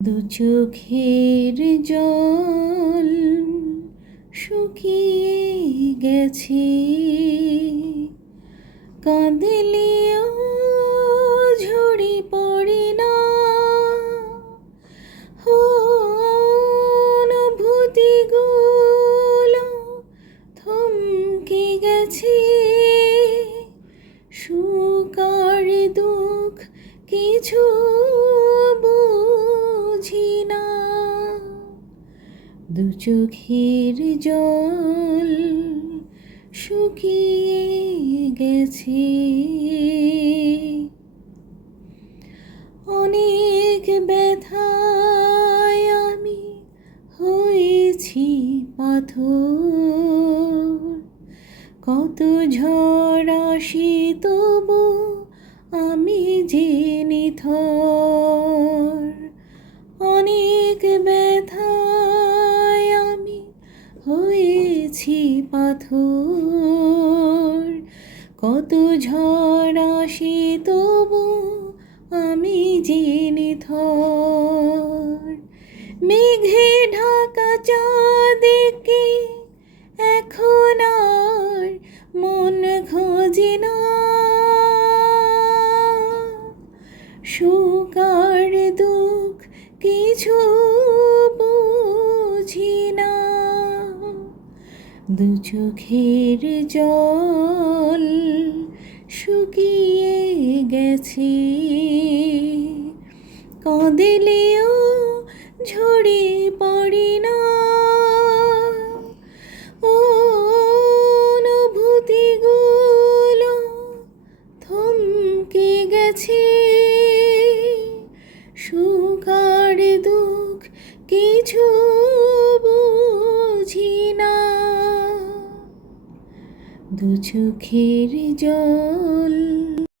দু চোখের জল শুকিয়ে গেছে, কাঁদলেও ঝরে পড়ে না। অনুভূতিগুলো থমকে গেছে, সুখ আর দুঃখ কিছু বুঝি না। দু চোখের জল শুকিয়ে গেছে। অনেক ব্যথায় আমি হয়েছি পাথর, কত ঝড় আসে তবু আমি যে নিথর। অনেক ব্যথায় আমি হয়েছি পাথর, কত ঝড় আসে তবু আমি যে নিথর। মেঘে ঢাকা চাঁদকে এখন আর মন খোঁজে না। সুখ আর দুঃখ কিছু বুঝি না। দু চোখের জল শুকিয়ে গেছে, কাঁদলেও ঝরে পড়ে না। অনুভূতিগুলো থমকে গেছে, সুখ আর দুঃখ কিছু বুঝি না। দু চোখের জল